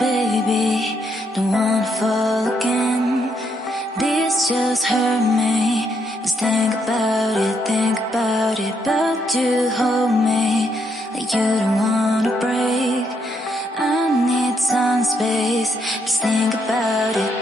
me, baby, don't wanna fall again. This just hurt me. Just think about it, but you hold me like you don't wanna break. I need some space, just think about it.